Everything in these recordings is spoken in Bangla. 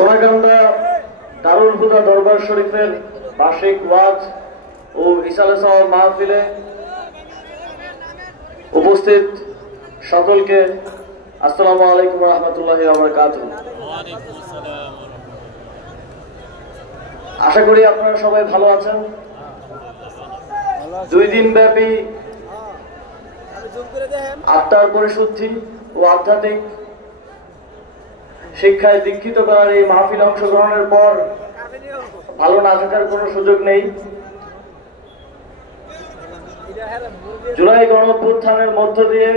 সোনাকান্দা দারুল হুদা দরবার শরীফের বার্ষিক ওয়াজ ও ইসালে সওয়াব মাহফিলে উপস্থিত সকলকে আসসালামু আলাইকুম ওয়া রাহমাতুল্লাহি ওয়া বারাকাতুহু। আশা করি আপনারা সবাই ভালো আছেন। 2 দিন ব্যাপী আত্মার পরিশুদ্ধি ও আধ্যাত্মিক শিক্ষায় দীক্ষিত করার এই মাহফিলে অংশগ্রহণের পর ভালো না থাকার কোনো সুযোগ নেই। জুলাই গণঅভ্যুত্থানের মধ্য দিয়ে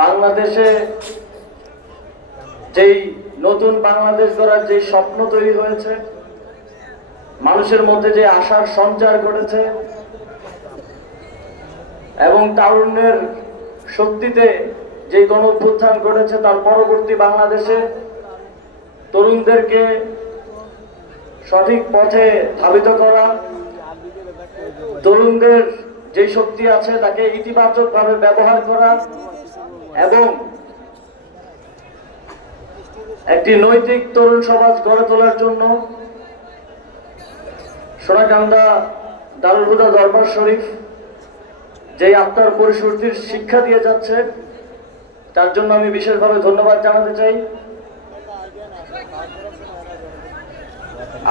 বাংলাদেশে যেই নতুন বাংলাদেশ গড়ার যে স্বপ্ন তৈরি হয়েছে, মানুষের মধ্যে যে আশার সঞ্চার ঘটেছে এবং তারুণ্যের শক্তিতে যে গণঅভ্যুত্থান ঘটেছে, তার পরবর্তী বাংলাদেশে তরুণদেরকে সঠিক পথে ধাবিত করা, তরুণদের যে শক্তি আছে তাকে ইতিবাচকভাবে ব্যবহার করা এবং একটি নৈতিক তরুণ সমাজ গড়ে তোলার জন্য সোনাকান্দা দারুল হুদা দরবার শরীফ যে আত্মার পরিশুদ্ধির শিক্ষা দিয়ে যাচ্ছে, তার জন্য আমি বিশেষভাবে ধন্যবাদ জানাতে চাই।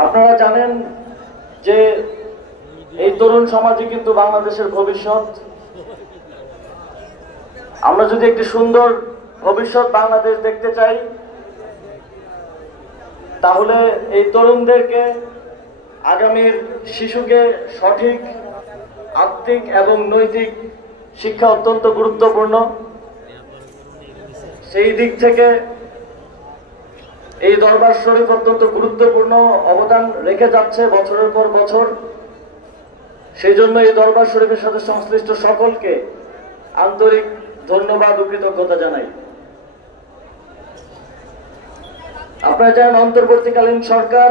আপনারা জানেন যে এই তরুণ সমাজই কিন্তু বাংলাদেশের ভবিষ্যৎ। আমরা যদি একটি সুন্দর ভবিষ্যৎ বাংলাদেশ দেখতে চাই, তাহলে এই তরুণদেরকে, আগামীর শিশুকে সঠিক আত্মিক এবং নৈতিক শিক্ষা অত্যন্ত গুরুত্বপূর্ণ। সেই দিক থেকে এই দরবার শরীফ অত্যন্ত গুরুত্বপূর্ণ অবদান রেখে যাচ্ছে বছরের পর বছর। সেই জন্য এই দরবার শরীফের সাথে সংশ্লিষ্ট সকলকে আন্তরিক ধন্যবাদ ও কৃতজ্ঞতা জানাই। আপনারা জানেন, অন্তর্বর্তীকালীন সরকার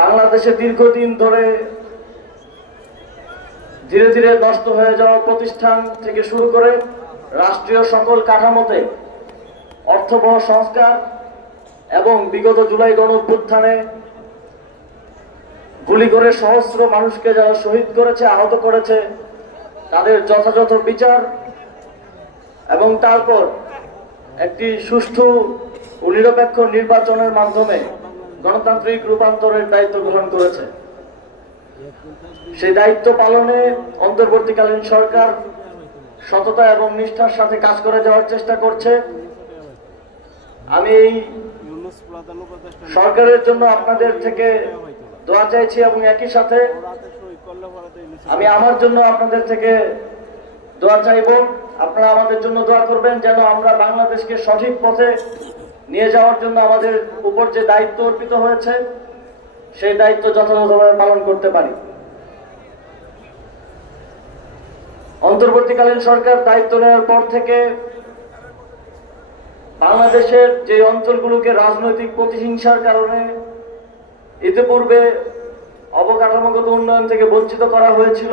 বাংলাদেশে দীর্ঘদিন ধরে ধীরে ধীরে নষ্ট হয়ে যাওয়া প্রতিষ্ঠান থেকে শুরু করে রাষ্ট্রীয় সকল কাঠামোতে অর্থবহ সংস্কার এবং বিগত জুলাই গণঅভ্যুত্থানে গুলি করে সহস্র মানুষকে যারা শহীদ করেছে, আহত করেছে, তাদের যথাযথ বিচার এবং তারপর একটি সুষ্ঠু ও নিরপেক্ষ নির্বাচনের মাধ্যমে গণতান্ত্রিক রূপান্তরের দায়িত্ব গ্রহণ করেছে। সেই দায়িত্ব পালনে অন্তর্বর্তীকালীন সরকার সততা এবং নিষ্ঠার সাথে কাজ করে যাওয়ার চেষ্টা করছে। আমি এই সরকারের জন্য আপনাদের থেকে দোয়া চাইছি এবং একই সাথে আমি আমার জন্য আপনাদের থেকে দোয়া চাইব। আপনারা আমাদের জন্য দোয়া করবেন যেন আমরা বাংলাদেশকে সঠিক পথে নিয়ে যাওয়ার জন্য আমাদের উপর যে দায়িত্ব অর্পিত হয়েছে সেই দায়িত্ব যথাযথভাবে পালন করতে পারি। অন্তর্বর্তীকালীন সরকার দায়িত্ব নেওয়ার পর থেকে বাংলাদেশের যে অঞ্চলগুলোকে রাজনৈতিক প্রতিহিংসার কারণে ইতিপূর্বে অবকাঠামোগত উন্নয়ন থেকে বঞ্চিত করা হয়েছিল,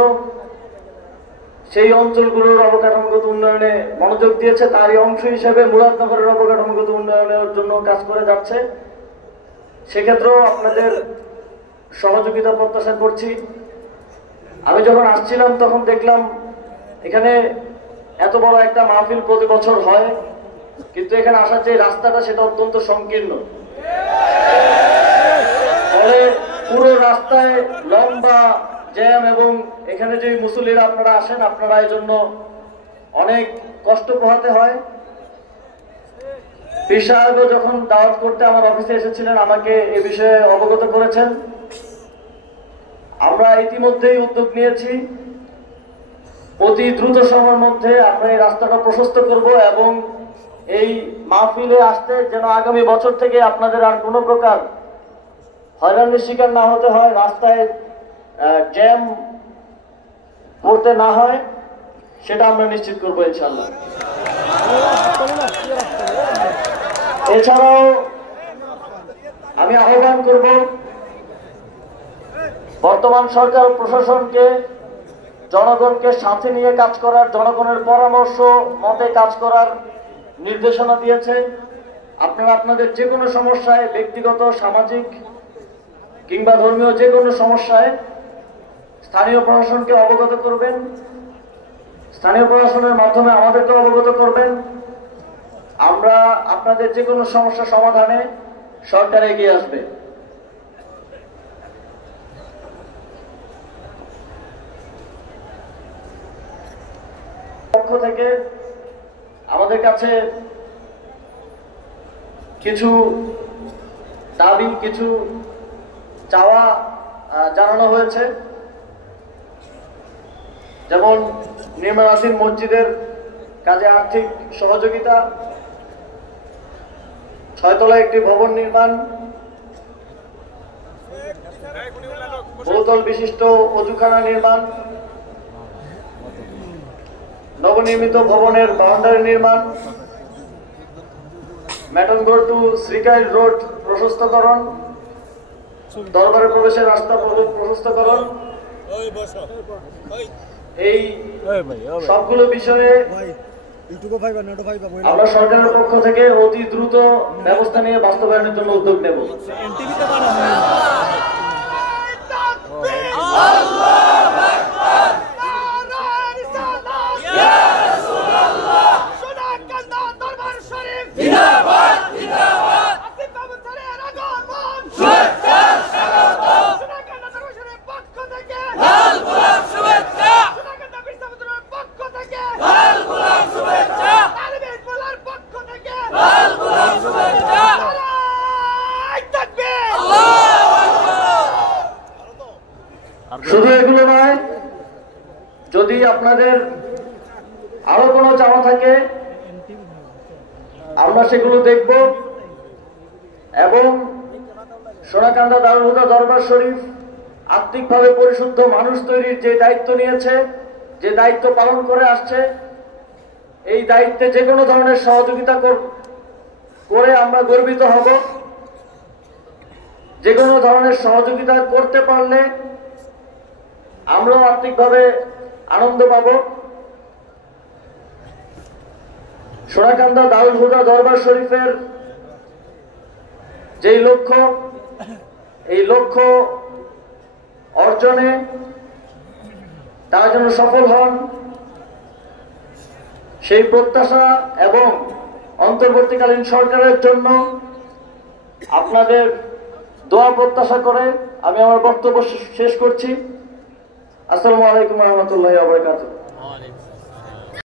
সেই অঞ্চলগুলোর অবকাঠামোগত উন্নয়নে মনোযোগ দিয়েছে। তারই অংশ হিসেবে মুরাদনগরের অবকাঠামোগত উন্নয়নের জন্য কাজ করে যাচ্ছে। সেক্ষেত্রেও আপনাদের সহযোগিতা প্রত্যাশা করছি। আমি যখন আসছিলাম তখন দেখলাম এখানে এত বড় একটা মাহফিল প্রতি বছর হয়, কিন্তু এখানে আসার যে রাস্তাটা সেটা অত্যন্ত সংকীর্ণ। ফলে পুরো রাস্তায় লম্বা জ্যাম এবং এখানে যে মুসল্লিরা আপনারা আসেন, আপনারা এই জন্য অনেক কষ্ট পোহাতে হয়। পীর সাহেব যখন দাওয়াত করতে আমার অফিসে এসেছিলেন, আমাকে এ বিষয়ে অবগত করেছেন। আমরা ইতিমধ্যেই উদ্যোগ নিয়েছি, অতি দ্রুত সময়ের মধ্যে আমরা এই রাস্তাটা প্রশস্ত করব এবং এই মাহফিলে আসতে যেন আগামী বছর থেকে আপনাদের আর কোনো প্রকার হয়রানির শিকার না হতে হয়, রাস্তায় জ্যাম পড়তে না হয়, সেটা আমরা নিশ্চিত করবো ইনশাআল্লাহ। এছাড়াও আমি আহ্বান করব বর্তমান সরকার প্রশাসনকে জনগণকে সাথে নিয়ে কাজ করার, জনগণের পরামর্শ মতে কাজ করার নির্দেশনা দিয়েছে। আপনারা আপনাদের যে কোনো সমস্যায়, ব্যক্তিগত, সামাজিক কিংবা ধর্মীয় যে কোনো সমস্যায় স্থানীয় প্রশাসনকে অবগত করবেন, স্থানীয় প্রশাসনের মাধ্যমে আমাদেরকে অবগত করবেন। আমরা আপনাদের যে কোনো সমস্যা সমাধানে সরকার এগিয়ে আসবে। পক্ষ থেকে আমাদের কাছে কিছু দাবি, কিছু চাওয়া জানানো হয়েছে। যেমন নির্মাণাধীন মসজিদের কাজে আর্থিক সহযোগিতা, 6 তলায় একটি ভবন নির্মাণ, বহুতল বিশিষ্ট অজুখানা নির্মাণ, নবনির্মিত ভবনের বাউন্ডারি নির্মাণ, মেটনগড় টু শ্রীকাইল রোড প্রশস্তকরণ, দরবারে প্রবেশের রাস্তা প্রশস্তকরণ, এই সবগুলো বিষয়ে আমরা সরকারের পক্ষ থেকে অতি দ্রুত ব্যবস্থা নিয়ে বাস্তবায়নের জন্য উদ্যোগ নেব। শুধু এগুলো নয়, যদি আপনাদের আরো কোনো চাওয়া থাকে আমরা সেগুলো দেখব এবং সোনাকান্দা দারুল হুদা দরবার শরীফ আত্মিকভাবে পরিশুদ্ধ মানুষ তৈরির যে দায়িত্ব নিয়েছে, যে দায়িত্ব পালন করে আসছে, এই দায়িত্বে যে কোনো ধরনের সহযোগিতা করে আমরা গর্বিত হব। যে কোনো ধরনের সহযোগিতা করতে পারলে আমরাও আর্থিকভাবে আনন্দ পাব। সোনাকান্দা দারুল হুদা দরবার শরীফের যেই লক্ষ্য, এই লক্ষ্য অর্জনে তারা যেন সফল হন, সেই প্রত্যাশা এবং অন্তর্বর্তীকালীন সরকারের জন্য আপনাদের দোয়া প্রত্যাশা করে আমি আমার বক্তব্য শেষ করছি। আসসালামু আলাইকুম ওয়া রাহমাতুল্লাহি ওয়া বারাকাতুহু।